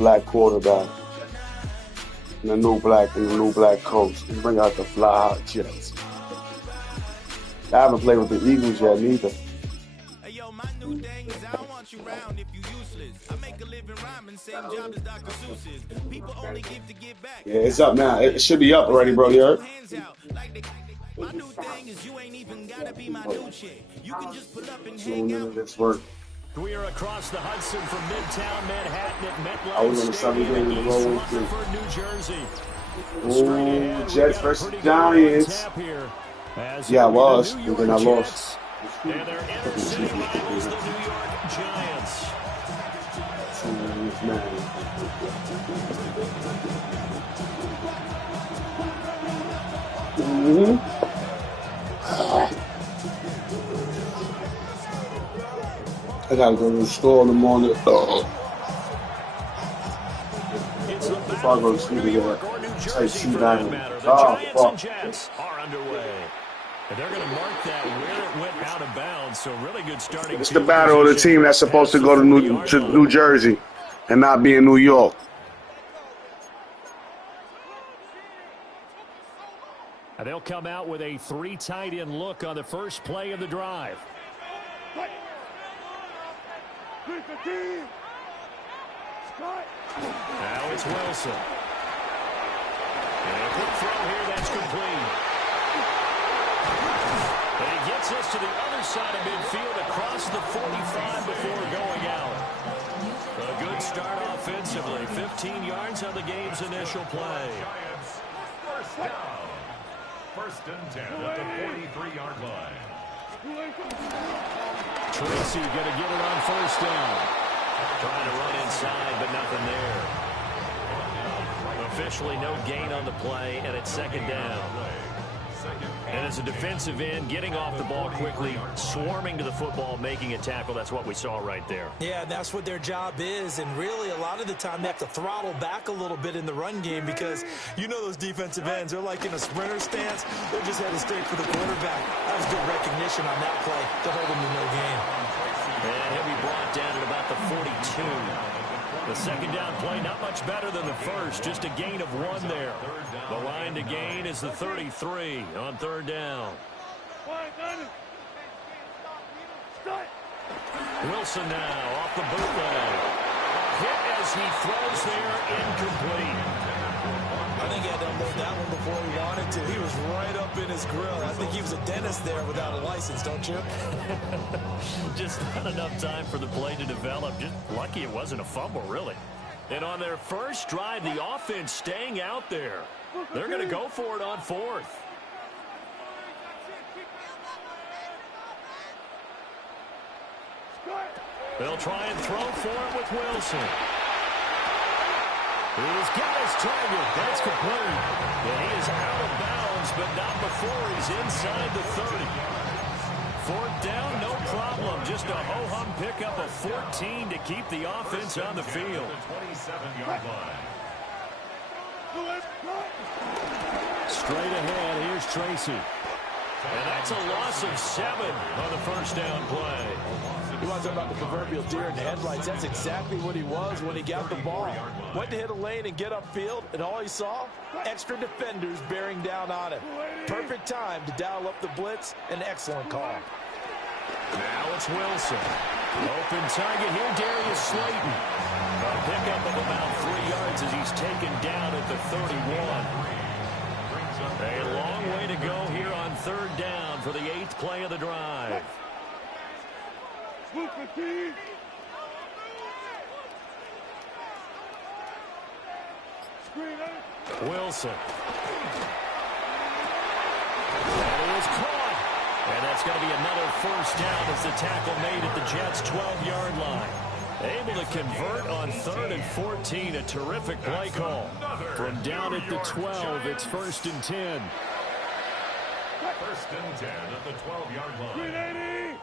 black quarterback and a new black coach. And bring out the fly hot Jets. I haven't played with the Eagles yet neither. Hey yo, my new thing is I don't want you round if you useless. I make a living rhyming, same job as Dr. Seuss's. People only give back. Yeah, it's up now. It should be up already, bro. You heard? My new thing is you ain't even gotta be my new chick. You can just pull up and Soon hang none out. of this work. We are across the Hudson from Midtown Manhattan at I was on MetLife the Sunday Stadium game in in the East row with Rutherford, New Jersey. Ooh, Jets versus Giants. Yeah, I was, and then I lost. And their inner city rivals, the New York Giants. I gotta go to the store in the morning. If I go to sleep again, I see that. Oh, fuck. Are underway. And they're going to mark that where it went out of bounds. So really good starting. It's the battle of the team that's supposed to go to New Jersey and not be in New York. And they'll come out with a 3 tight end look on the first play of the drive. Now it's Wilson. And a quick throw here that's complete. And he gets us to the other side of midfield across the 45 before going out. A good start offensively. 15 yards on the game's initial play. First and 10 at the 43-yard line. Tracy going to get it on first down. Trying to run inside, but nothing there. Officially no gain on the play, and it's second down. And as a defensive end, getting off the ball quickly, swarming to the football, making a tackle, that's what we saw right there. Yeah, that's what their job is, and really a lot of the time they have to throttle back a little bit in the run game because you know those defensive ends, they're like in a sprinter stance, they're just headed straight for the quarterback. That was good recognition on that play to hold them to no gain. And he'll be brought down at about the 42. The second down play, not much better than the first, just a gain of 1 there. The line to gain is the 33 on third down. Wilson now off the bootleg. Hit as he throws there, incomplete. I think he had to unload that one before he wanted to. He was right up in his grill. I think he was a dentist there without a license, don't you? Just not enough time for the play to develop. Just lucky it wasn't a fumble, really. And on their first drive, the offense staying out there. They're going to go for it on 4th. They'll try and throw for it with Wilson. He's got his target. That's complete. And he is out of bounds, but not before he's inside the 30. 4th down, no problem. Just a ho-hum pickup of 14 to keep the offense on the field. 27-yard line. Straight ahead, here's Tracy. And that's a loss of 7 on the first down play. You want to talk about the proverbial deer in the headlights. That's exactly what he was when he got the ball. Went to hit a lane and get upfield, and all he saw, extra defenders bearing down on him. Perfect time to dial up the blitz. An excellent call. Now it's Wilson. Open target here, Darius Slayton. A pickup of about 3 yards as he's taken down at the 31. A long way to go here on third down for the 8th play of the drive. Wilson. That is caught. And that's going to be another first down as the tackle made at the Jets' 12-yard line. Able to convert on 3rd and 14. A terrific play call. From down at the 12, it's 1st and 10. 1st and 10 at the 12-yard line.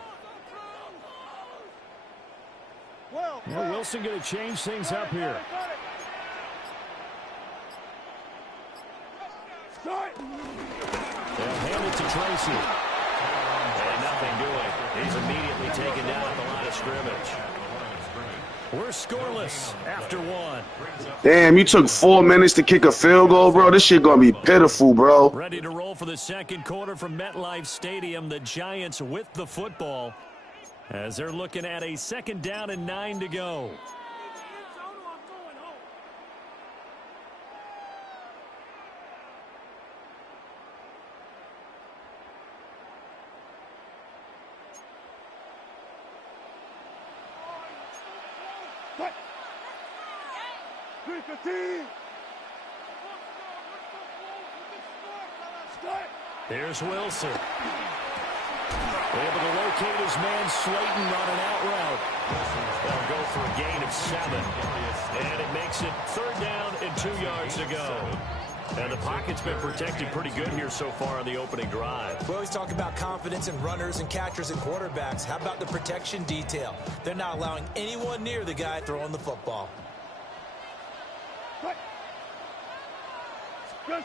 Well, Wilson going to change things up here. They'll hand it to Tracy. And nothing doing. He's immediately taken down at the line of scrimmage. We're scoreless after one. Damn, you took 4 minutes to kick a field goal, bro. This shit gonna be pitiful, bro. Ready to roll for the second quarter from MetLife Stadium. The Giants with the football as they're looking at a 2nd down and 9 to go. Here's Wilson. Able to locate his man Slayton on an out route. They'll go for a gain of 7. And it makes it 3rd down and 2 yards to go. And the pocket's been protected pretty good here so far on the opening drive. We always talk about confidence in runners and catchers and quarterbacks. How about the protection detail? They're not allowing anyone near the guy throwing the football. 3rd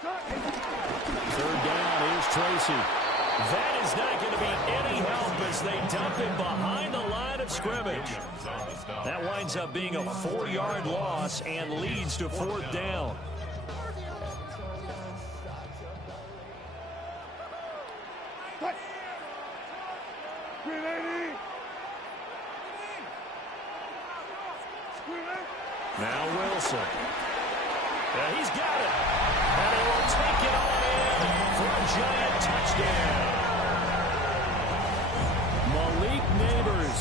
down, here's Tracy. That is not going to be any help as they dump him behind the line of scrimmage. That winds up being a 4-yard loss and leads to 4th down. Now Wilson. And he's got it. And he will take it on in for a Giant touchdown. Malik Neighbors,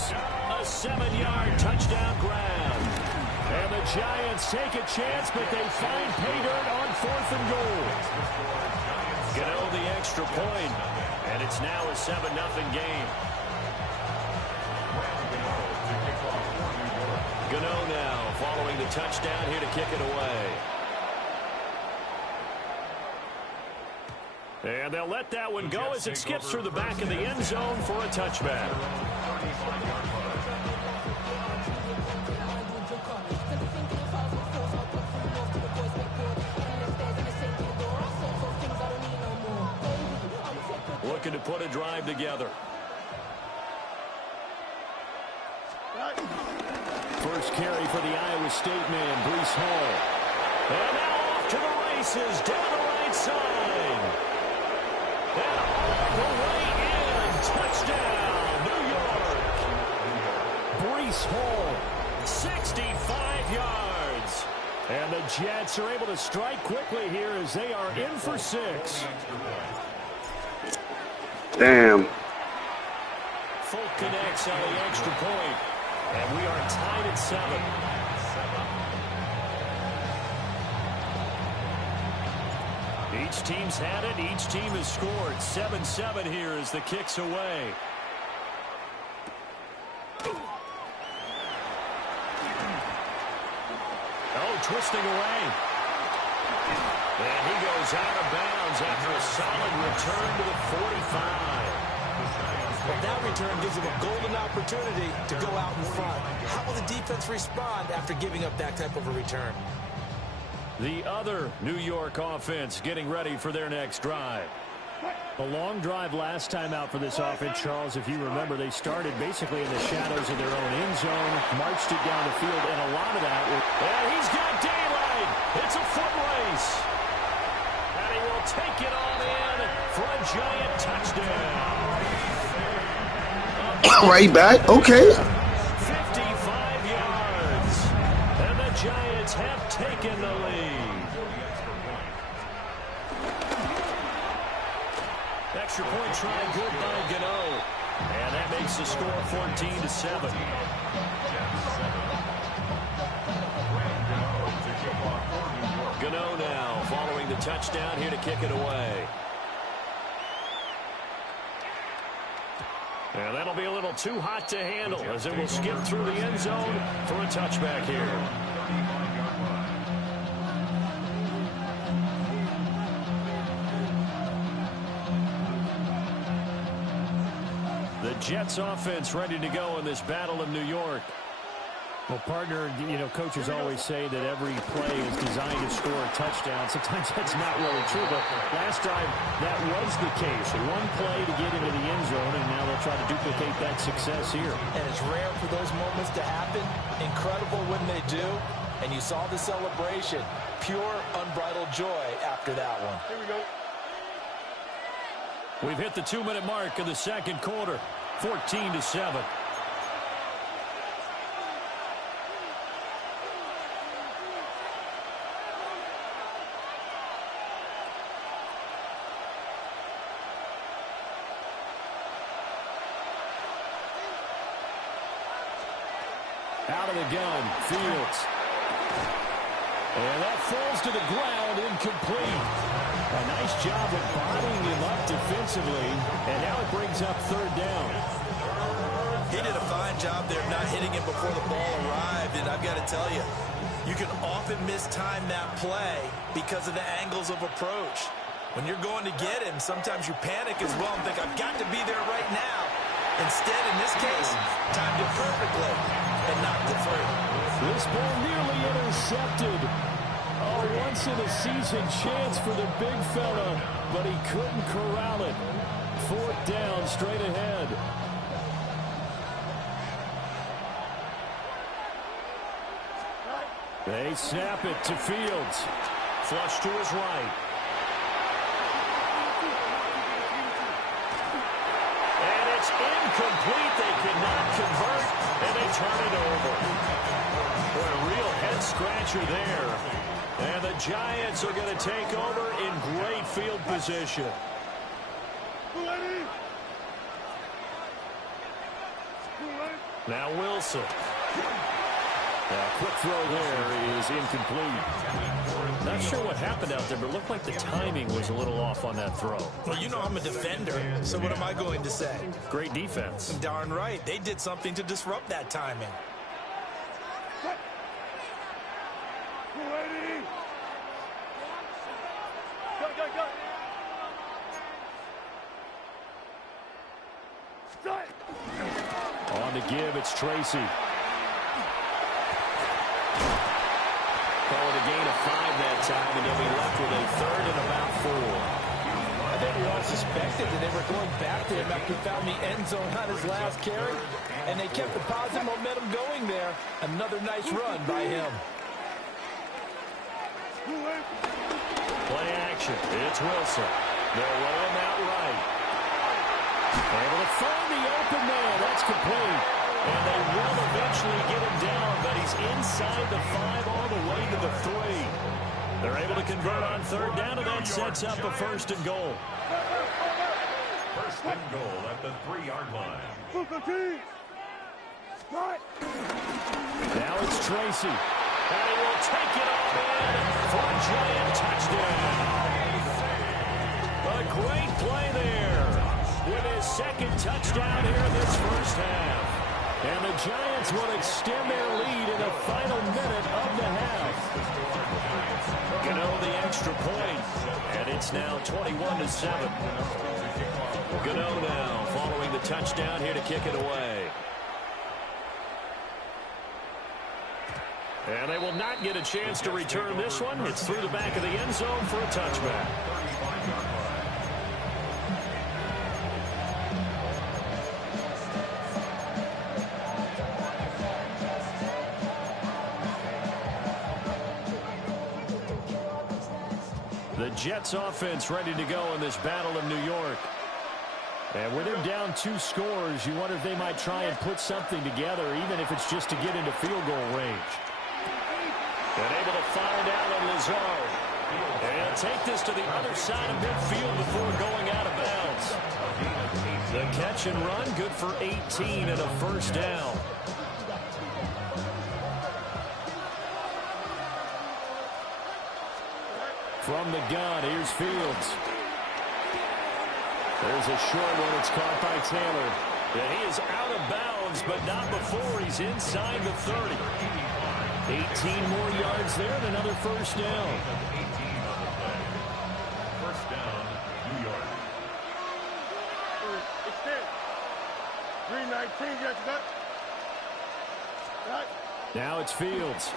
a 7-yard touchdown grab. And the Giants take a chance, but they find pay dirt on 4th and goal. Gano the extra point, and it's now a 7-0 game. Gano now following the touchdown here to kick it away. And they'll let that one go as it skips through the back of the end zone for a touchback. Looking to put a drive together. First carry for the Iowa State man, Breece Hall. And now off to the races down the right side. And all the way in. Touchdown, New York. Breece Hall, 65 yards. And the Jets are able to strike quickly here as they are in for 6. Damn. Folk connects on the extra point. And we are tied at 7. Each team's had it. Each team has scored. 7-7 here as the kick's away. Oh, twisting away. And he goes out of bounds after a solid return to the 45. But that return gives them a golden opportunity to go out in front. How will the defense respond after giving up that type of a return? The other New York offense getting ready for their next drive. A long drive last time out for this offense, Charles. If you remember, they started basically in the shadows of their own end zone, marched it down the field, and a lot of that was... And he's got daylight. It's a foot race. And he will take it on in for a Giant touchdown. Right back. Okay. 55 yards. And the Giants have taken the lead. Extra point try good by Gano. And that makes the score 14-7. Gano now following the touchdown here to kick it away. And that'll be a little too hot to handle as it will skip through the end zone for a touchback here. The Jets offense ready to go in this battle of New York. Well, partner, coaches always say that every play is designed to score a touchdown. Sometimes that's not really true, but last drive that was the case. One play to get into the end zone, and now they'll try to duplicate that success here. And it's rare for those moments to happen. Incredible when they do. And you saw the celebration. Pure, unbridled joy after that one. Here we go. We've hit the 2-minute mark of the second quarter. 14-7. Out of the gun, Fields. And that falls to the ground, incomplete. A nice job of bodying him up defensively, and now it brings up third down. He did a fine job there of not hitting him before the ball arrived, and I've got to tell you, you can often mistime that play because of the angles of approach. When you're going to get him, sometimes you panic as well and think, I've got to be there right now. Instead, in this case, timed it perfectly and knocked it free. This ball nearly intercepted. A once-in-a-season chance for the big fella, but he couldn't corral it. Fourth down, straight ahead. They snap it to Fields. Flush to his right. And it's incomplete. They cannot convert, and they turn it over. Boy, a real head-scratcher there. And the Giants are going to take over in great field position. Now Wilson. Quick throw there is incomplete. Not sure what happened out there, but it looked like the timing was a little off on that throw. Well, you know I'm a defender, so what am I going to say? Great defense. Darn right. They did something to disrupt that timing. On the give, it's Tracy. Call it a gain of 5 that time, and they'll be left with a third and about 4. I think we all suspected that they were going back to him after he found the end zone on his last carry, and they kept the positive momentum going there. Another nice run by him. Play action. It's Wilson. They'll roll him out right. Able to find the open man. That's complete. And they will eventually get him down, but he's inside the 5 all the way to the 3. They're able to convert on third down, and that sets up a first and goal. First and goal at the 3-yard line. Now it's Tracy. And he will take it all in for a giant touchdown. A great play there with his second touchdown here in this first half. And the Giants will extend their lead in the final minute of the half. Gano the extra point, and it's now 21-7. Gano now following the touchdown here to kick it away. And they will not get a chance to return this one. It's through the back of the end zone for a touchback. The Jets offense ready to go in this battle of New York. And with them down 2 scores, you wonder if they might try and put something together, even if it's just to get into field goal range. And able to find Alan Lazard. And take this to the other side of midfield before going out of bounds. The catch and run, good for 18 and a first down. From the gun, here's Fields. There's a short one. It's caught by Taylor. Yeah, he is out of bounds, but not before he's inside the 30. 18 more yards there and another first down. First down, New York. Extend. 319, got your back. Right. Now it's Fields.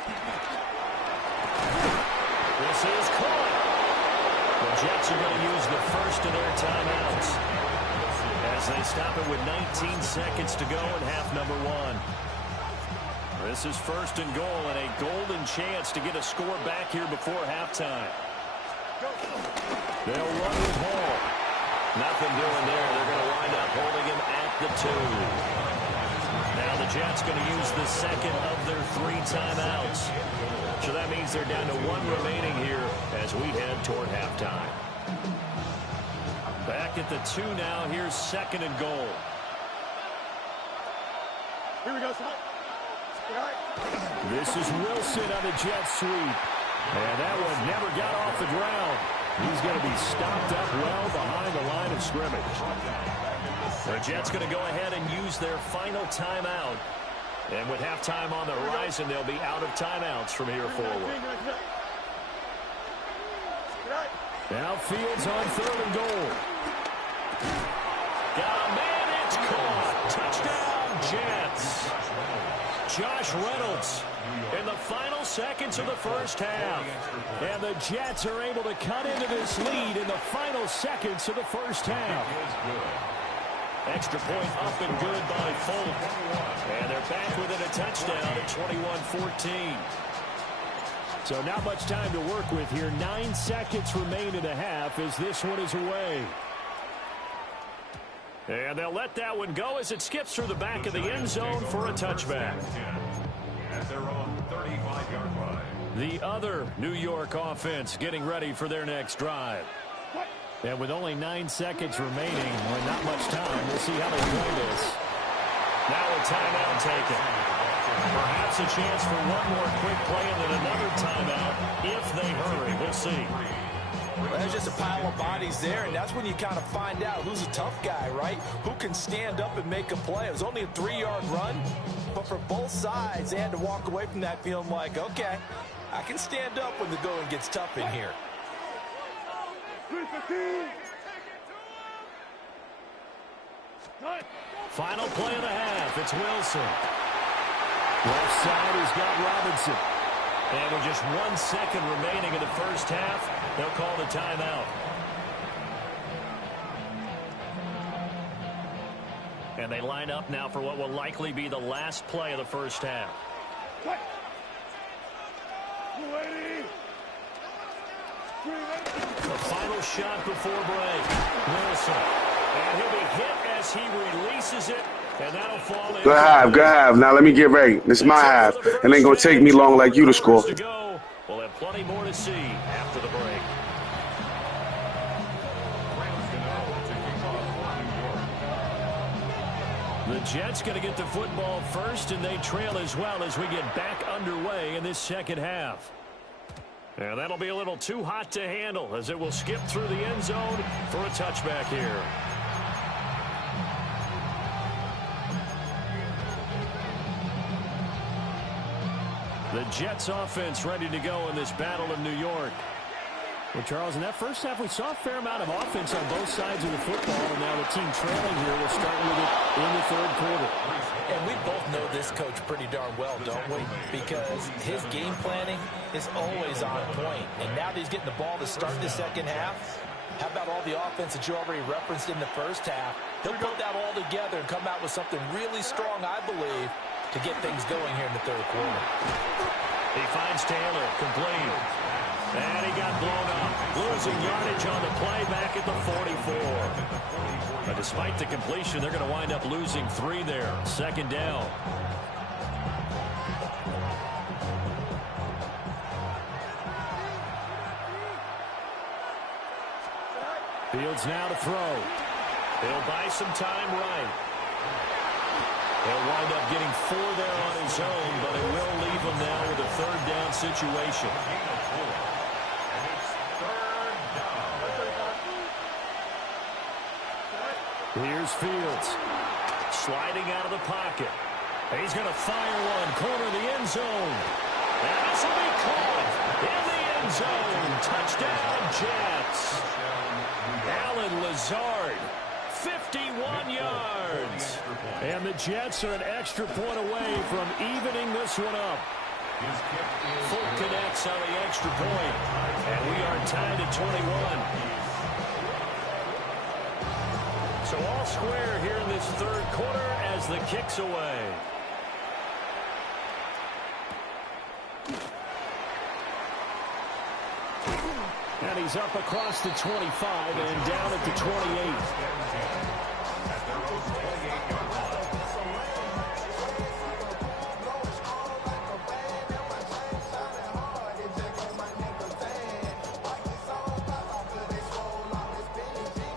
This is caught. The Jets are going to use the first of their timeouts as they stop it with 19 seconds to go in half number 1. This is first and goal and a golden chance to get a score back here before halftime. They'll run with Hall. Nothing doing there. They're going to wind up holding him at the 2. Now the Jets going to use the second of their 3 timeouts. So that means they're down to 1 remaining here as we head toward halftime. Back at the 2 now. Here's second and goal. Here we go, son. This is Wilson on the jet sweep. And that one never got off the ground. He's going to be stopped up well behind the line of scrimmage. The Jets going to go ahead and use their final timeout. And with halftime on the horizon, they'll be out of timeouts from here forward. Now Fields on third and goal. Got a man, it's caught. Touchdown, Jets. Josh Reynolds in the final seconds of the first half. And the Jets are able to cut into this lead in the final seconds of the first half. Extra point up and good by Folk. And they're back within a touchdown at 21-14. So not much time to work with here. 9 seconds remain in the half as this one is away. And they'll let that one go as it skips through the back of the end zone for a touchback. At their own 35-yard line. The other New York offense getting ready for their next drive. And with only 9 seconds remaining, with not much time, we'll see how they play this. Now a timeout taken. Perhaps a chance for one more quick play and then another timeout if they hurry. We'll see. Well, there's just a pile of bodies there, and that's when you kind of find out who's a tough guy, right? Who can stand up and make a play. It was only a 3-yard run, but for both sides, they had to walk away from that feeling like, okay, I can stand up when the going gets tough in here. Final play of the half. It's Wilson. Left side, he's got Robinson. And with just 1 second remaining in the first half, they'll call the timeout. And they line up now for what will likely be the last play of the first half. The final shot before break. Wilson. And he'll be hit as he releases it. And that'll fall in. Good half. Now let me get ready. This is my half. It ain't going to take me long like you to score. We'll have plenty more to see after the break. The Jets going to get the football first, and they trail as well as we get back underway in this second half. And that'll be a little too hot to handle as it will skip through the end zone for a touchback here. The Jets offense ready to go in this battle of New York. Well, Charles, in that first half, we saw a fair amount of offense on both sides of the football, and now the team trailing here will start with it in the third quarter. And we both know this coach pretty darn well, don't we? Because his game planning is always on point. And now that he's getting the ball to start the second half, how about all the offense that you already referenced in the first half? He'll put that all together and come out with something really strong, I believe, to get things going here in the third quarter. He finds Taylor, complete. And he got blown up, losing yardage on the play back at the 44. But despite the completion, they're going to wind up losing 3 there. Second down. Fields now to throw. He'll buy some time right. He'll wind up getting 4 there on his own, but it will leave him now with a third down situation. Here's Fields. Sliding out of the pocket. He's going to fire one. Corner of the end zone. And this will be caught in the end zone. Touchdown, Jets. Allen Lazard 51 yards. And the Jets are an extra point away from evening this one up. Full connects on the extra point. And we are tied at 21. So all square here in this third quarter as the kick's away. And he's up across the 25 and down at the 28.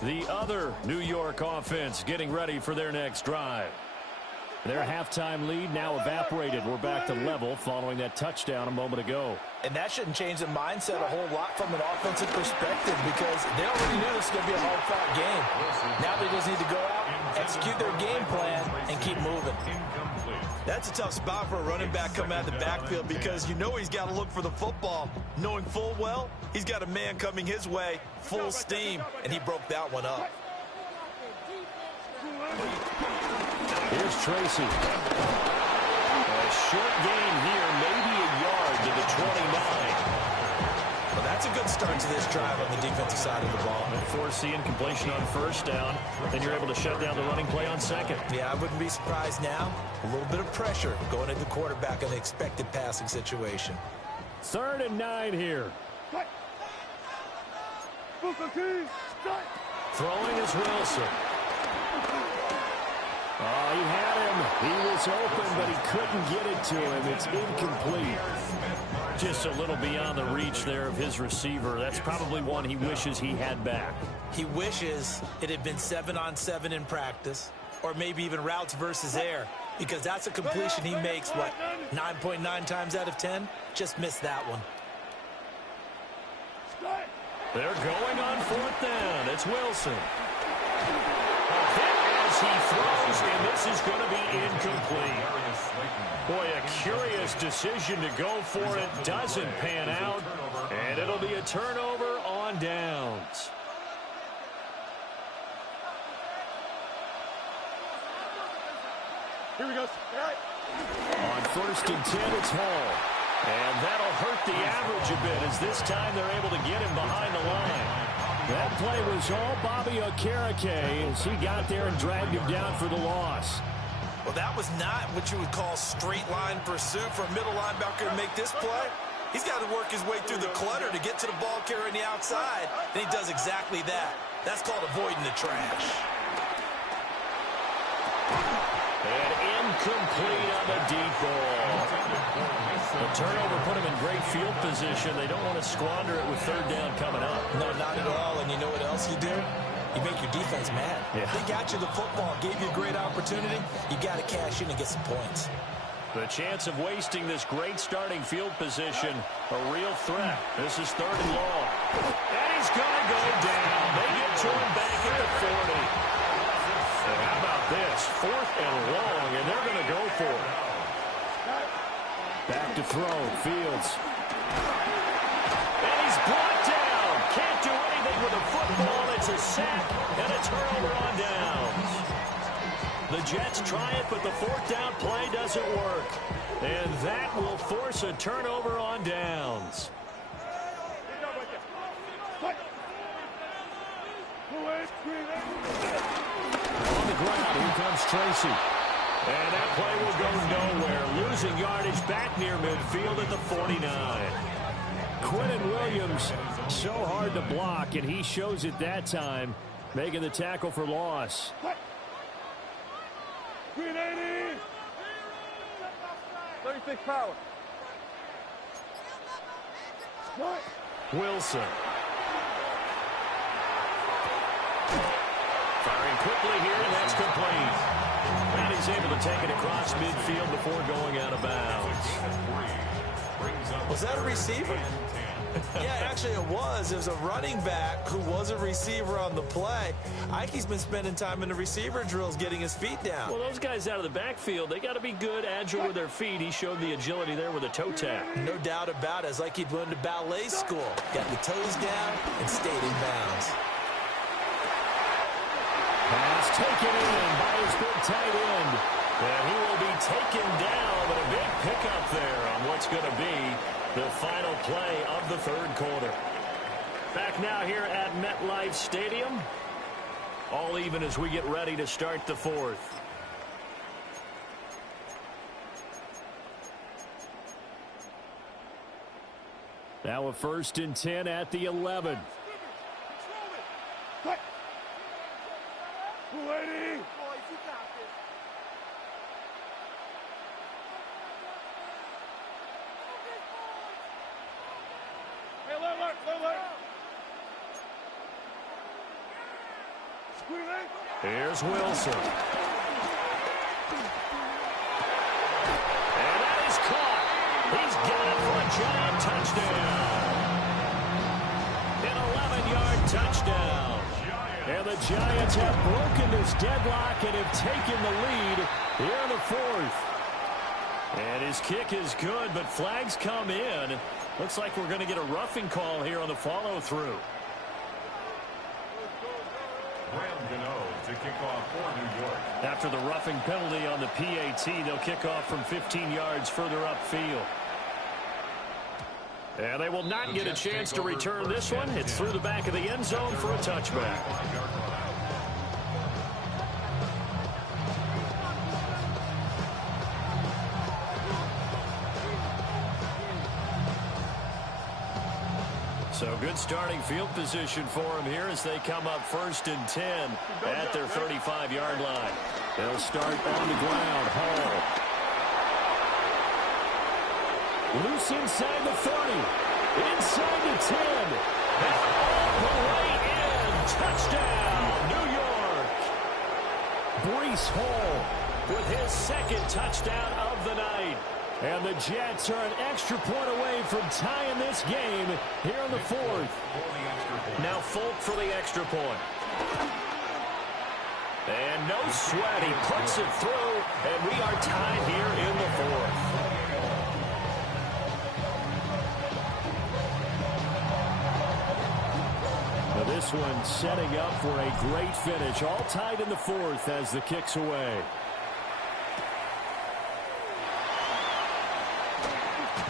The other New York offense getting ready for their next drive. Their halftime lead now evaporated. We're back to level following that touchdown a moment ago. And that shouldn't change the mindset a whole lot from an offensive perspective because they already knew this was going to be a hard-fought game. Now they just need to go out, execute their game plan, and keep moving. That's a tough spot for a running back coming out of the backfield because you know he's got to look for the football, knowing full well he's got a man coming his way, full steam, and he broke that one up. Here's Tracy. A short gain here, maybe a yard to the 29. Well, that's a good start to this drive on the defensive side of the ball. Forcing completion on first down, then you're able to shut down the running play on second. Yeah, I wouldn't be surprised now. A little bit of pressure going into the quarterback in the expected passing situation. 3rd and 9 here. Throwing is Wilson. Oh, he had him. He was open, but he couldn't get it to him. It's incomplete. Just a little beyond the reach there of his receiver. That's probably one he wishes he had back. He wishes it had been 7-on-7 in practice, or maybe even routes versus air, because that's a completion he makes, what, 9.9 times out of 10? Just missed that one. They're going on 4th down. It's Wilson. He throws, and this is going to be incomplete. Boy, a curious decision to go for it. Doesn't pan out, and it'll be a turnover on downs. Here we go. On 1st and 10, it's Hall. And that'll hurt the average a bit as this time they're able to get him behind the line. That play was all Bobby Okereke as he got there and dragged him down for the loss. Well, that was not what you would call straight line pursuit for a middle linebacker to make this play. He's got to work his way through the clutter to get to the ball carrier on the outside, and he does exactly that. That's called avoiding the trash. And incomplete on the deep ball. The turnover put him in great field position. They don't want to squander it with 3rd down coming up. No, not at all. And you know what else you do? You make your defense mad. Yeah. They got you the football, gave you a great opportunity. You got to cash in and get some points. The chance of wasting this great starting field position, a real threat. This is 3rd and long. And he's going to go down. They get to him back at the 40. And how about this? 4th and long, and they're going to go for it. Back to throw, Fields. And he's brought down. Can't do anything with a football. It's a sack and a turnover on downs. The Jets try it, but the 4th down play doesn't work. And that will force a turnover on downs. On the ground, here comes Tracy. And that play will go nowhere. Losing yardage back near midfield at the 49. Quinnen Williams, so hard to block, and he shows it that time, making the tackle for loss. Green 80. 36 power. Wilson. Firing quickly here, and that's complete. And he's able to take it across midfield before going out of bounds. Was that a receiver? Yeah, actually it was. It was a running back who was a receiver on the play. Ike's been spending time in the receiver drills getting his feet down. Well, those guys out of the backfield, they got to be good, agile with their feet. He showed the agility there with a toe tap. No doubt about it. It's like he'd went to ballet school. Got the toes down and stayed in bounds. Pass taken in by his big tight end. And he will be taken down, but a big pickup there on what's going to be the final play of the third quarter. Back now here at MetLife Stadium. All even as we get ready to start the fourth. Now a 1st and 10 at the 11. Here's Wilson. And that is caught. He's got it for a giant touchdown. An 11-yard touchdown. And the Giants have broken this deadlock and have taken the lead here in the fourth. And his kick is good, but flags come in. Looks like we're going to get a roughing call here on the follow-through. To kick off for New York. After the roughing penalty on the PAT, they'll kick off from 15 yards further upfield. And they will not get a chance to return this one. It's through the back of the end zone for a touchback. So good starting field position for them here as they come up 1st and 10 at their 35-yard line. They'll start on the ground. Hall. Loose inside the 30. Inside the 10. And all the way in. Touchdown, New York. Breece Hall with his 2nd touchdown of the night. And the Jets are an extra point away from tying this game here in the fourth. Now Folk for the extra point. And no sweat. He puts it through, and we are tied here in the fourth. Now this one setting up for a great finish. All tied in the fourth as the kick's away.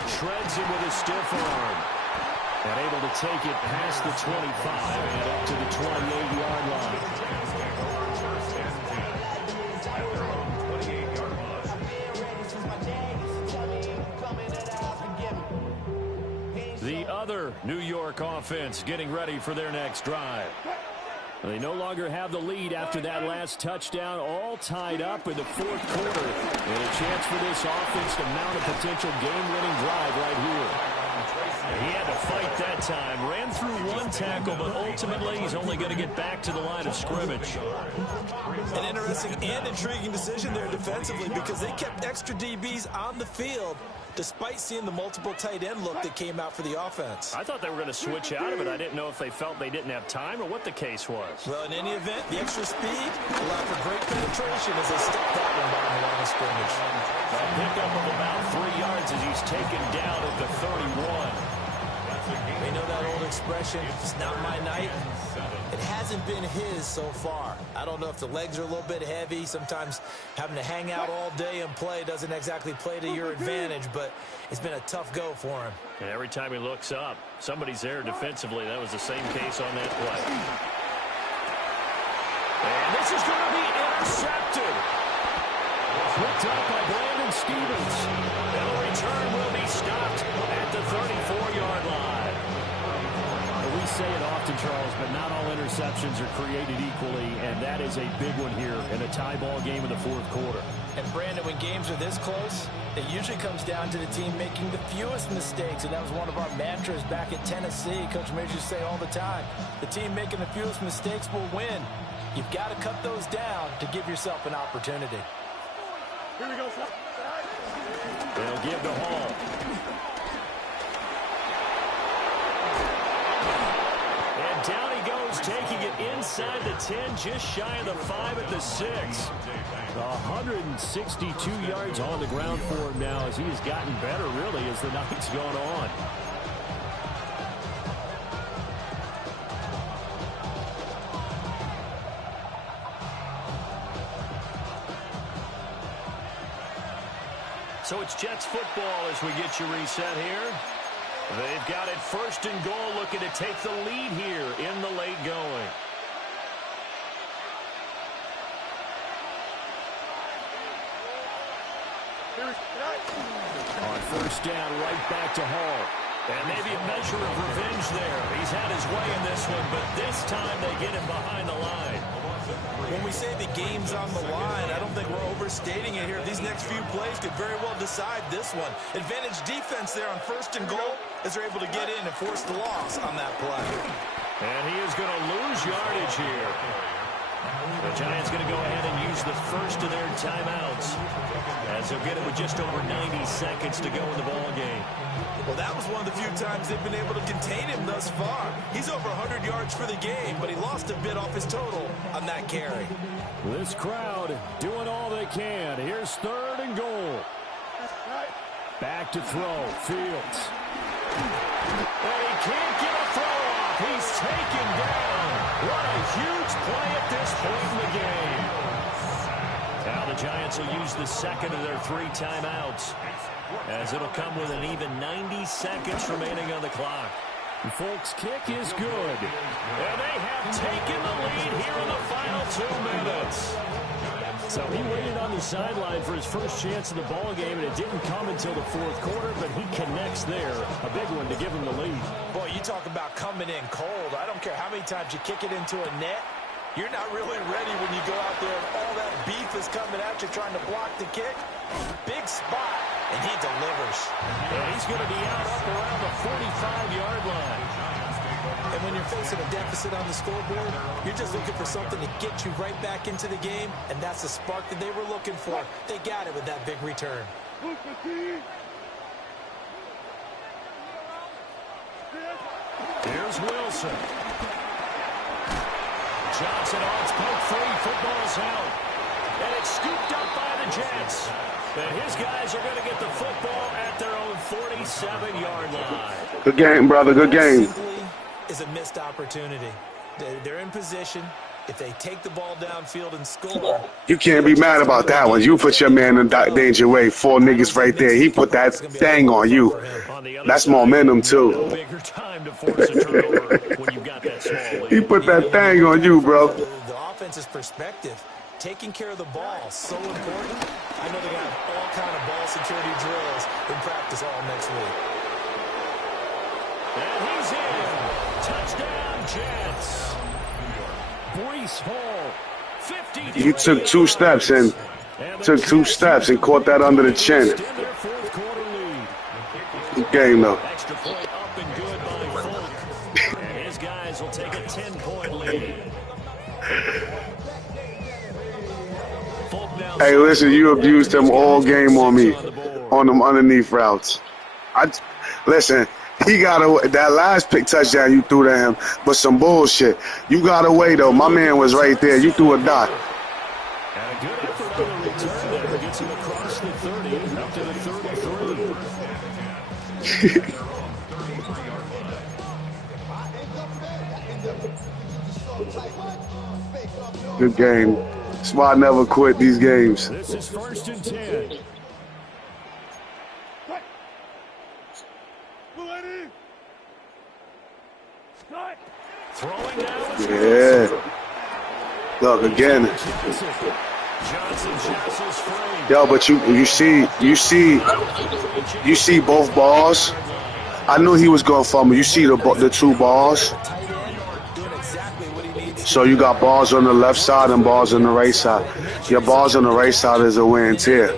Shreds him with a stiff arm. And able to take it past the 25 and up to the 28-yard line. The other New York offense getting ready for their next drive. They no longer have the lead after that last touchdown, all tied up in the fourth quarter. And a chance for this offense to mount a potential game-winning drive right here. He had to fight that time. Ran through one tackle, but ultimately he's only going to get back to the line of scrimmage. An interesting and intriguing decision there defensively because they kept extra DBs on the field despite seeing the multiple tight end look that came out for the offense. I thought they were going to switch out of it. I didn't know if they felt they didn't have time or what the case was. Well, in any event, the extra speed allowed for great penetration as they stepped that one by the line of scrimmage. A pickup of about 3 yards as he's taken down at the 31. We know that old expression, it's not my night. It hasn't been his so far. I don't know if the legs are a little bit heavy. Sometimes having to hang out all day and play doesn't exactly play to your advantage, but it's been a tough go for him. And every time he looks up, somebody's there defensively. That was the same case on that play. And this is going to be intercepted. Picked up by Brandon Stevens. And the return will be stopped at the 34-yard line. We say it often, Charles, but not all interceptions are created equally, and that is a big one here in a tie ball game in the fourth quarter. And, Brandon, when games are this close, it usually comes down to the team making the fewest mistakes, and that was one of our mantras back at Tennessee. Coach Major used to say all the time, the team making the fewest mistakes will win. You've got to cut those down to give yourself an opportunity. Here we go, sir. They'll give to Hall. And down he goes, taking it inside the 10, just shy of the 5 at the 6. 162 yards on the ground for him now as he has gotten better, really, as the night's gone on. So it's Jets football as we get you reset here. They've got it 1st and goal, looking to take the lead here in the late going. On 1st down, right back to Hall. And maybe a measure of revenge there. He's had his way in this one, but this time they get him behind the line. When we say the game's on the line, I don't think we're overstating it here. These next few plays could very well decide this one. Advantage defense there on 1st and goal as they're able to get in and force the loss on that play. And he is going to lose yardage here. The Giants going to go ahead and use the first of their timeouts as they'll get it with just over 90 seconds to go in the ball game. Well, that was one of the few times they've been able to contain him thus far. He's over 100 yards for the game, but he lost a bit off his total on that carry. This crowd doing all they can. Here's 3rd and goal. Back to throw. Fields. And he can't get a throw off. He's taken down. What a huge play at this point in the game. Now the Giants will use the 2nd of their 3 timeouts, as it'll come with an even 90 seconds remaining on the clock. The Folks' kick is good. And they have taken the lead here in the final 2 minutes. So he waited on the sideline for his first chance in the ball game, and it didn't come until the 4th quarter, but he connects there. A big one to give him the lead. Boy, you talk about coming in cold. I don't care how many times you kick it into a net. You're not really ready when you go out there and all that beef is coming at you trying to block the kick. Big spot, and he delivers. And he's going to be out up around the 45-yard line. And when you're facing a deficit on the scoreboard, you're just looking for something to get you right back into the game, and that's the spark that they were looking for. They got it with that big return. Here's Wilson. Johnson on its poke free. Football's out. And it's scooped up by the Jets. And his guys are going to get the football at their own 47-yard line. Good game, brother. Good game. Simply is a missed opportunity. They're in position. If they take the ball downfield and score, You can't be mad about that one. You put your man in danger way. 4 niggas right there. He put that thing on you. That's momentum, too. No bigger time to force a turnover when you've got that small lead. He put that thing on you, bro. the offense's perspective, taking care of the ball, so important. I know they're going to have all kind of ball security drills in practice all next week. And he's in. Touchdown, Jets. Breece Hall, 50. You took 2 steps and caught that under the chin. Good game, though. Extra point up and good by Folk. And his guys will take a 10-point lead. Folk now. Hey, listen, you abused him all game on me, on them underneath routes. Listen, he got away. That last pick touchdown you threw to him was some bullshit. You got away, though. My man was right there. You threw a dot. And a good effort on the return there. Gets him across the 30, up to the 33. Good game. That's why I never quit these games. This is 1st and 10. Throwing now. Yeah. Look, again. Johnson jostles free. Yo, but you see both balls. I knew he was going to fumble. You see the 2 balls. So you got balls on the left side and balls on the right side. Your balls on the right side is a wear and tear.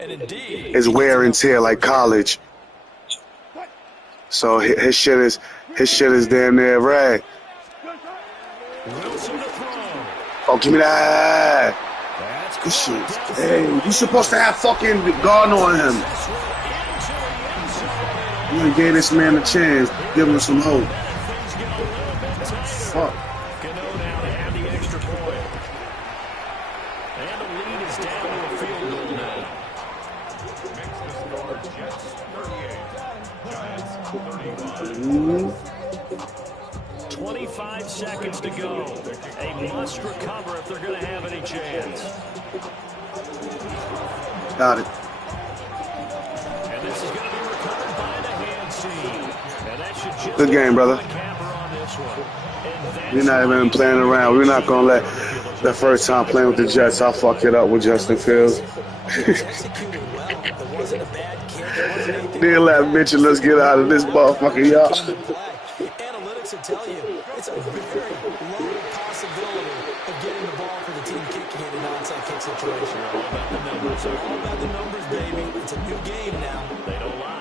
It's wear and tear like college. So his shit is damn near rag. Oh, give me that. Good shit. Hey, you supposed to have fucking guard on him. You ain't gave this man a chance. Give him some hope. Fuck. And the lead is down to a field goal now. 25 seconds to go. A must recover if they're going to have any chance. Got it. And this is going to be recovered by the hand seam. And that should just Good game, brother. on this one. We're not even playing around. We're not going to let the first time playing with the Jets, I'll fuck it up with Justin Fields. Executed well. It wasn't a bad kick. It wasn't anything Nigga, like let Mitchell, let's get out of this motherfucker, y'all. Analytics will tell you it's a very low possibility of getting the ball for the team kicking it in an onside kick situation. All about the numbers. All about the numbers, baby. It's a new game now. They don't lie.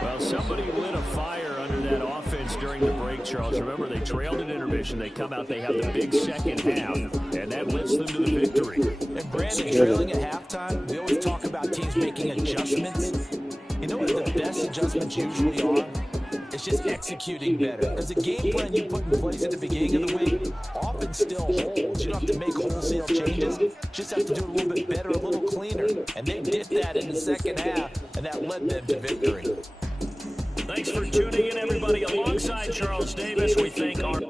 Well, somebody lit a fire under that offense during the break, Charles. Remember, they trailed at intermission. They come out, they have the big second half, and that lifts them to the victory. And Brandon, trailing at halftime, we always talk about teams making adjustments. You know what the best adjustments usually are? It's just executing better. There's a game plan you put in place at the beginning of the week, often still holds. You don't have to make wholesale changes. Just have to do it a little bit better, a little cleaner. And they did that in the second half, and that led them to victory. Thanks for tuning in, everybody. Alongside Charles Davis, we thank our...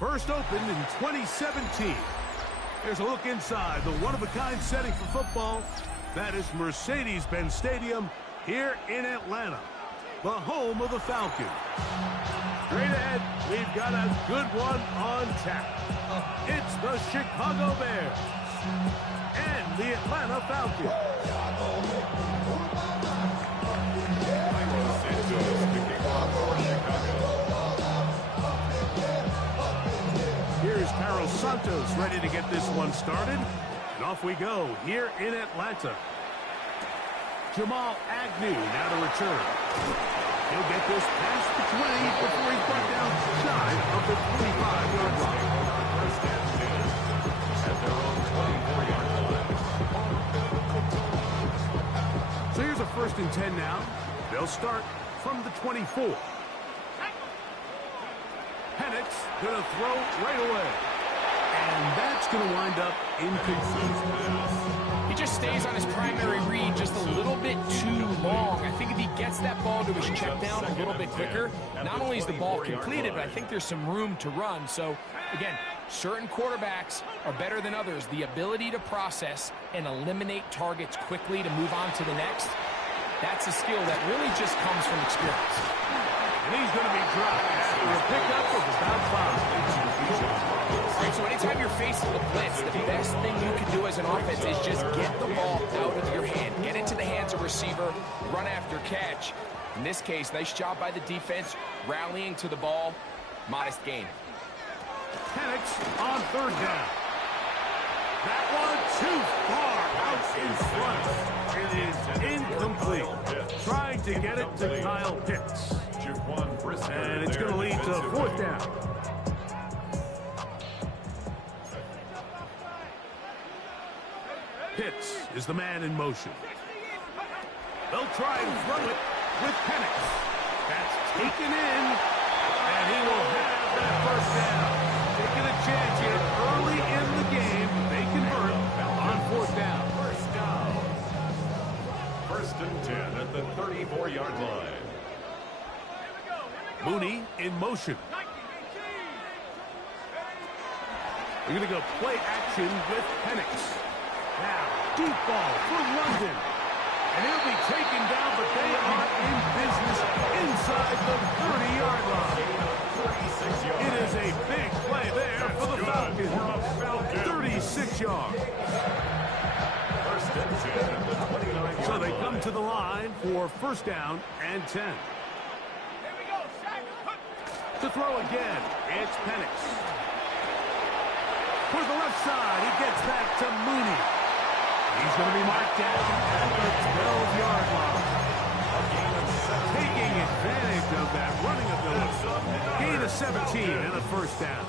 First opened in 2017. Here's a look inside the one-of-a-kind setting for football. That is Mercedes-Benz Stadium here in Atlanta, the home of the Falcons. Straight ahead, we've got a good one on tap. It's the Chicago Bears and the Atlanta Falcons. Here's Carlos Santos ready to get this one started. And off we go here in Atlanta. Jamal Agnew now to return. He'll get this past the 20 before he's brought down shy of the 25-yard line. First and 10 at their own 24-yard line. So here's a 1st and 10 now. They'll start from the 24. Penix going to throw right away. And that's going to wind up incomplete. He just stays on his primary read just a little bit too long. I think if he gets that ball to his check down a little bit quicker, not only is the ball completed, but I think there's some room to run. So, again, certain quarterbacks are better than others. The ability to process and eliminate targets quickly to move on to the next, that's a skill that really just comes from experience. And he's going to be dropped after a pickup of about 5. Right, so anytime you're facing the blitz, the best thing you can do as an offense is just get the ball out of your hand. Get into the hands of receiver, run after catch. In this case, nice job by the defense, rallying to the ball. Modest gain. Penix on 3rd down. That one too far out in front. It is incomplete. Trying to get it to Kyle Pitts. And it's going to lead to 4th down. Pitts is the man in motion. They'll try and throw it with Penix. That's taken in, and he will have that 1st down. Taking a chance here early in the game. They convert on 4th down. 1st and 10 at the 34-yard line. Mooney in motion. We're going to go play action with Penix. Now, deep ball for London. And he'll be taken down, but they are in business inside the 30-yard line. It is a big play there for the Falcons. 36 yards. So they come to the line for first down and 10. To throw again, it's Penix. For the left side, he gets back to Mooney. He's going to be marked down at the 12-yard line. Taking advantage of that running ability. Gain of 17 and a first down.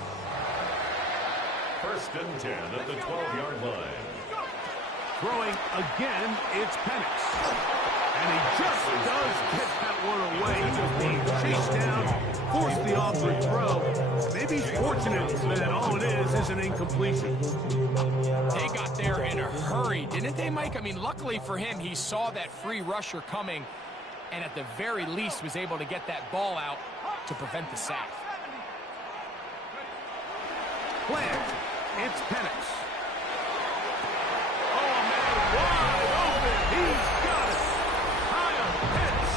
First and 10 at the 12-yard line. Throwing again, it's Penix. And he just does get that one away. He was being chased down, forced the awkward throw. Maybe he's fortunate that all it is an incompletion. They got there in a hurry, didn't they, Mike? I mean, luckily for him, he saw that free rusher coming and at the very least was able to get that ball out to prevent the sack. Flash, it's Penix. Oh, man, wide open. He's got it. Kyle Pitts,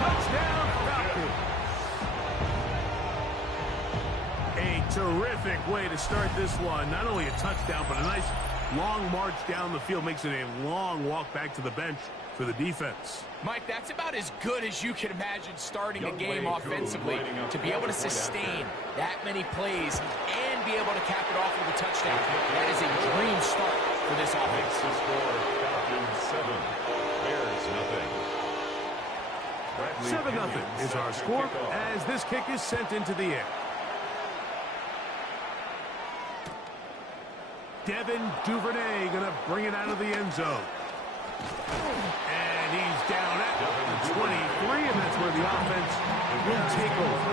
touchdown Falcons. A terrific way to start this one. Not only a touchdown, but a nice long march down the field. Makes it a long walk back to the bench for the defense. Mike, that's about as good as you can imagine starting a game offensively. To be able to sustain that many plays and be able to cap it off with a touchdown, that is a dream start for this offense. The score, Falcons 7. 7-0 is our score as this kick is sent into the air. Devin Duvernay going to bring it out of the end zone. And he's down at the 23, and that's where the offense will take over.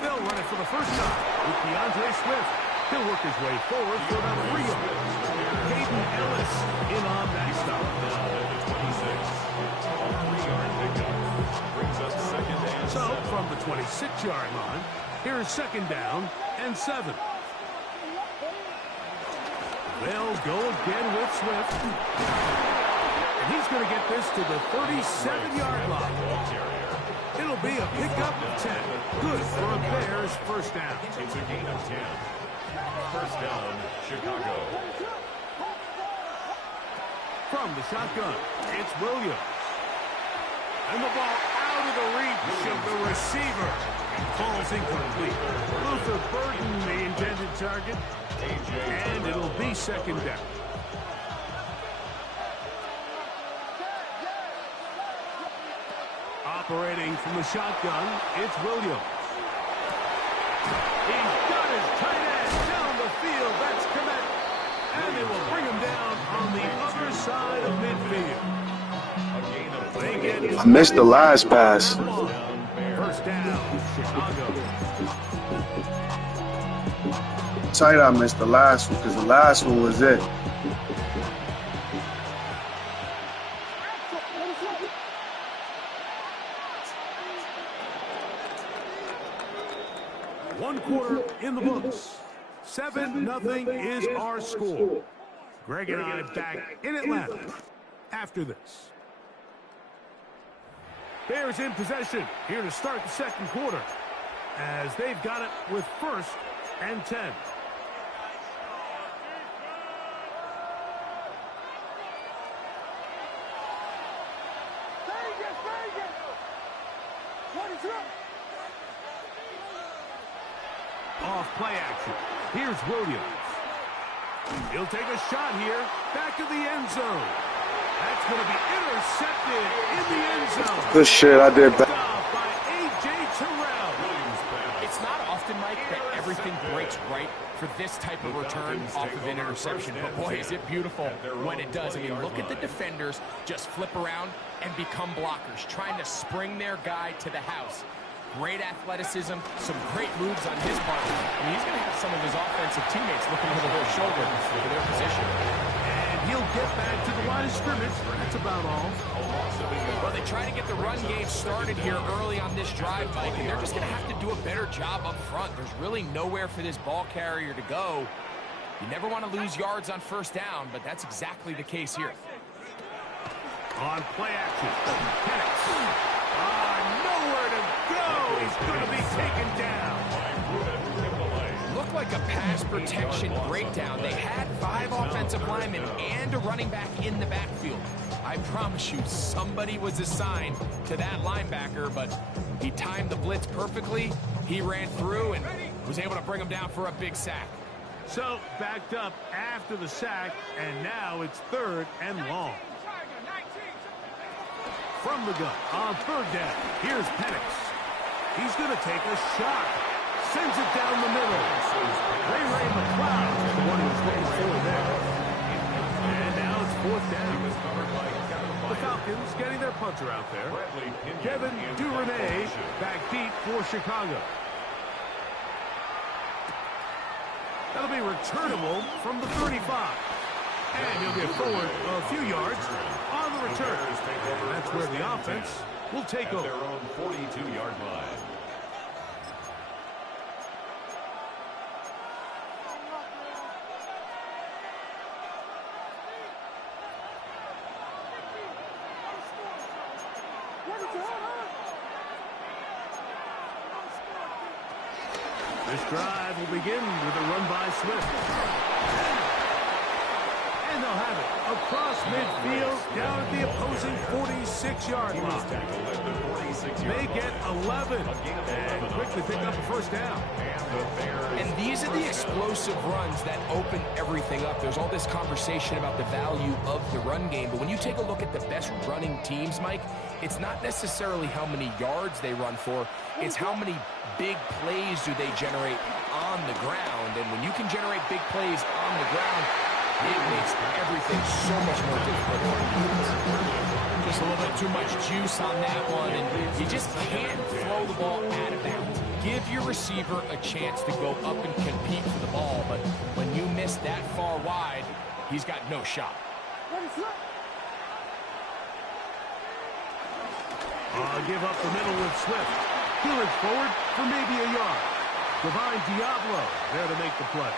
They'll run it for the first time with DeAndre Swift. He'll work his way forward for about 3 yards. Hayden Ellis in on that stop. So, from the 26-yard line, here's second down and 7. They'll go again with Swift. And he's going to get this to the 37-yard line. It'll be a pickup of 10. Good for a Bears first down. It's a gain of 10. First down, Chicago. From the shotgun, it's Williams. And the ball out of the reach of the receiver. Falls incomplete. Luther Burden, the intended target. And it'll be second down. Operating from the shotgun, it's Williams. He's got his tight end down the field. That's Komet. And they will bring him down on the other side of midfield. I missed the last pass. First down, Chicago. Tight, I missed the last one because the last one was it. One quarter in the books. 7-0 is our score. Greg and I back in Atlanta after this. Bears in possession here to start the second quarter as they've got it with first and 10. Off play action. Here's Williams. He'll take a shot here. Back to the end zone. That's going to be intercepted in the end zone. Good shit, I did that. By A.J. Terrell. It's not often, Mike, that everything breaks right for this type of return off of an interception. But, boy, is it beautiful when it does. I mean, look at the defenders just flip around and become blockers, trying to spring their guy to the house. Great athleticism, some great moves on his part. I mean, he's going to have some of his offensive teammates looking over their shoulder for their position. And he'll get back to the line of scrimmage. That's about all. Well, they try to get the run game started here early on this drive, Mike, and they're just going to have to do a better job up front. There's really nowhere for this ball carrier to go. You never want to lose yards on first down, but that's exactly the case here. On play action, Penix. Nowhere to go. He's going to be taken down. Looked like a pass protection breakdown. They had 5 offensive linemen and a running back in the backfield. I promise you, somebody was assigned to that linebacker, but he timed the blitz perfectly. He ran through and was able to bring him down for a big sack. So, backed up after the sack, and now it's 3rd and long. From the gun, on 3rd down, here's Penix. He's going to take a shot. Sends it down the middle. Ray McLeod is the one who was looking for there. And now it's 4th down. The Falcons getting their punter out there. Kevin Duvernay back deep for Chicago. That'll be returnable from the 35. And he'll get forward a few yards on the return. That's where the offense will take over. Their own 42-yard line. This drive will begin with a run by Swift. And they'll have it across midfield down at the opposing 46-yard line. They get 11 and quickly pick up a first down. And these are the explosive runs that open everything up. There's all this conversation about the value of the run game, but when you take a look at the best running teams, Mike, it's not necessarily how many yards they run for, it's how many big plays do they generate on the ground. And when you can generate big plays on the ground, it makes everything so much more difficult for defense. Just a little bit too much juice on that one, and you just can't throw the ball out of bounds. Give your receiver a chance to go up and compete for the ball, but when you miss that far wide, he's got no shot. Give up the middle with Swift. He'll it forward for maybe a yard. Divine Diablo there to make the play.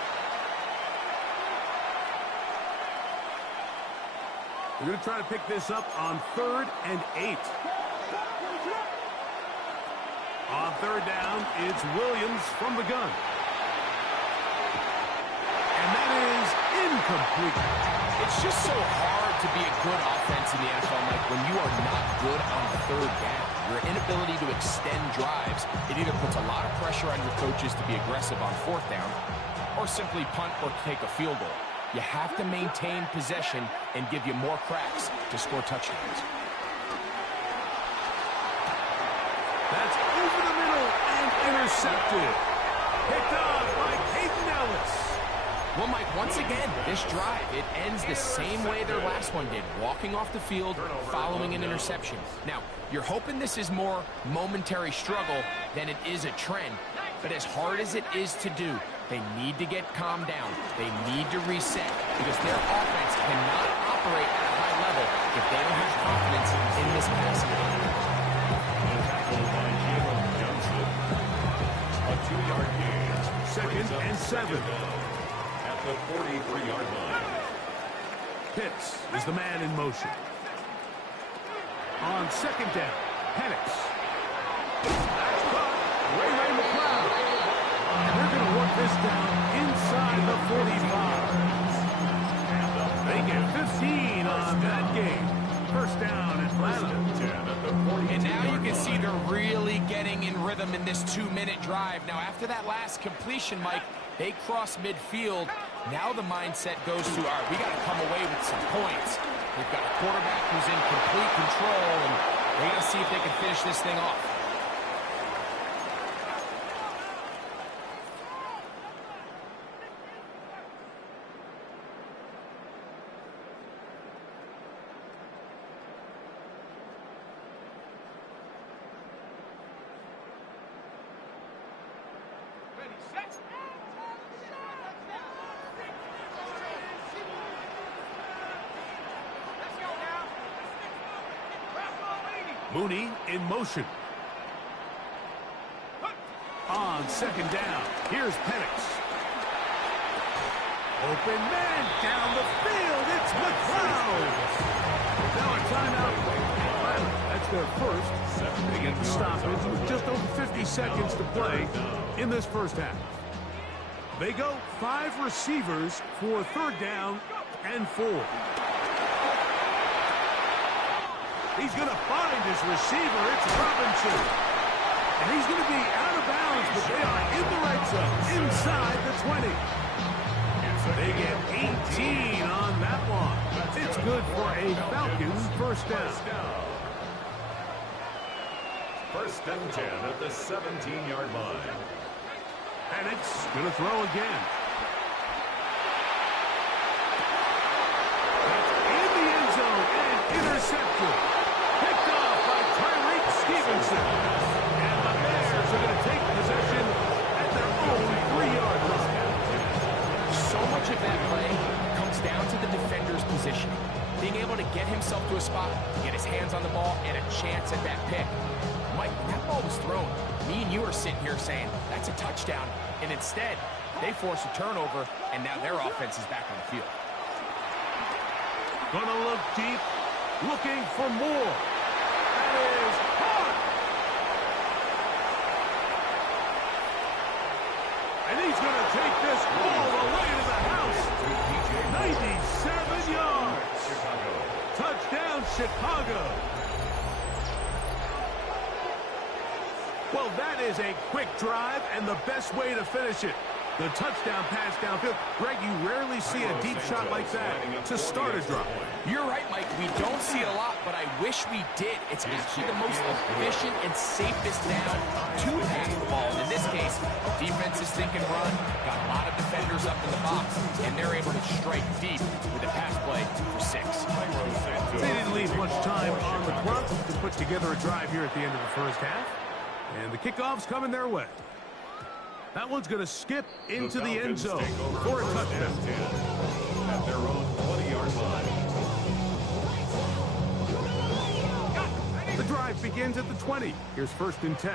We're going to try to pick this up on 3rd and 8. On 3rd down, it's Williams from the gun. And that is incomplete. It's just so hard to be a good offense in the NFL, Mike, when you are not good on 3rd down. Your inability to extend drives, it either puts a lot of pressure on your coaches to be aggressive on 4th down, or simply punt or take a field goal. You have to maintain possession and give you more cracks to score touchdowns. That's over the middle and intercepted. Picked off by Hayden Ellis. Well, Mike, once again, this drive, it ends the same way their last one did, walking off the field, following an interception. Now, you're hoping this is more momentary struggle than it is a trend, but as hard as it is to do, they need to get calmed down. They need to reset because their offense cannot operate at a high level if they don't have confidence in this passing game. A 2-yard gain. 2nd and 7. At the 43-yard line. Pitts is the man in motion. On 2nd down, Penix. That's caught. Ray McLeod. And they're going to work this down inside the 45. They get 15 on that game. First down Atlanta. And now you can see they're really getting in rhythm in this 2-minute drive. Now, after that last completion, Mike, they cross midfield. Now the mindset goes to, all right, we got to come away with some points. They've got a quarterback who's in complete control, and they got to see if they can finish this thing off. Mooney in motion. On second down, here's Penix. Open man down the field. It's McLeod. Now a timeout. That's their first. They get the stoppage with just over 50 seconds to play in this first half. They go 5 receivers for third down and 4. He's going to find his receiver. It's Robinson. And he's going to be out of bounds, but they are in the right zone, inside the 20. They get 18 on that one. It's good for a Falcons first down. First and 10 at the 17-yard line. Penix going to throw again. That's in the end zone and intercepted. Picked off by Tyreek Stevenson. And the Bears are going to take possession at their own 3-yard line. So much of that play comes down to the defender's positioning. Being able to get himself to a spot, get his hands on the ball, and a chance at that pick. Mike, when that ball was thrown, me and you are sitting here saying, that's a touchdown. And instead, they force a turnover, and now their offense is back on the field. Gonna look deep, looking for more. That is caught. And he's gonna take this all the way to the house. 97 yards. Touchdown, Chicago. Well, that is a quick drive and the best way to finish it. The touchdown pass downfield. Greg, you rarely see a deep shot like that to start a drive. You're right, Mike. We don't see it a lot, but I wish we did. It's actually the most efficient and safest down to pass the ball. And in this case, defense is thinking run, got a lot of defenders up in the box, and they're able to strike deep with a pass play for 6. They didn't leave much time on the clock to put together a drive here at the end of the first half. And the kickoff's coming their way. That one's going to skip into the end zone for a touchdown. At their own 20-yard line. The drive begins at the 20. Here's first and 10.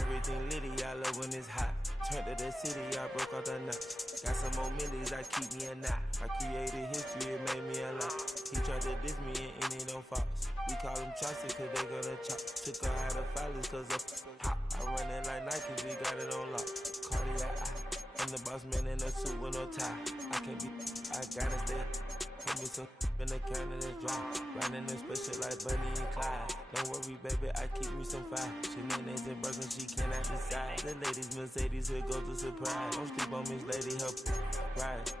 Everything litty, I love when it's hot. Turned to the city, I broke out the notch. Got some more millies, I keep me a knot. I created history, it made me a lot. He tried to diss me and it don't false. We call them Chaucer cause they gonna chop. Took her out of filers cause of hot. I run it like Nike, we got it on lock. Cardiac eye. I'm the boss man in a suit with no tie. I can't be, I gotta stay. Put me some in the can of this dry. Riding this special like Bunny and Clyde. Don't worry, baby, I keep me some fire. Shenanigans and burgers, she cannot decide. The ladies, Mercedes, here goes the surprise. Don't sleep on Miss Lady, help ride.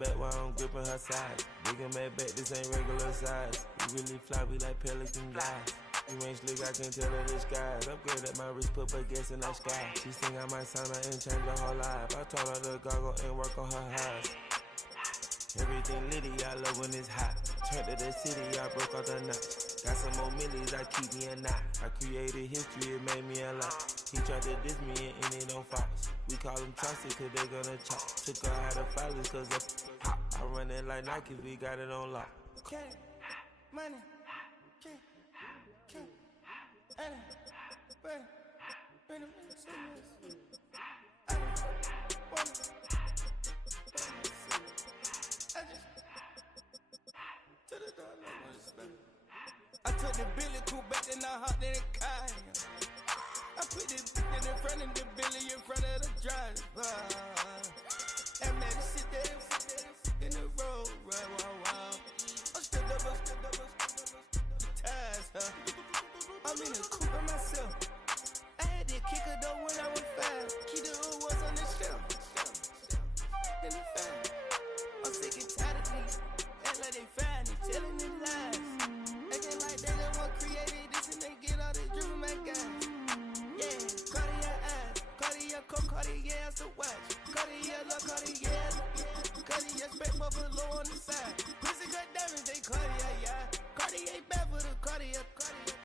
Bet while I'm gripping her side. Big and mad back, this ain't regular size. We really fly, we like pelican guys. You ain't slick, I can tell her the skies. Upgrade at my wrist, put baguettes in the sky. She sing I might sign her and change her whole life. I told her to goggle and work on her highs. Everything litty, I love when it's hot. Turned to the city, I broke out the knot. Got some more millies, I keep me a knot. I created history, it made me a lot. He tried to diss me and it don't false. We call them Chaucer cause they gonna chop. Took her out of filers cause of hot. I run it like Nike, we got it on lock. Okay, money, okay, Anna, Brandon, I took the Billy cool back and I hopped in the car. I put this in front of the Billy in front of the driver. And man, sit there in the road, right, wow. I'm stood up, the ties, huh? I'm in the coupe by myself. I had that kicker though when I was 5. Key the hood was on the shelf. In the 5. I'm sick and tired of these. Act like they find it, telling it.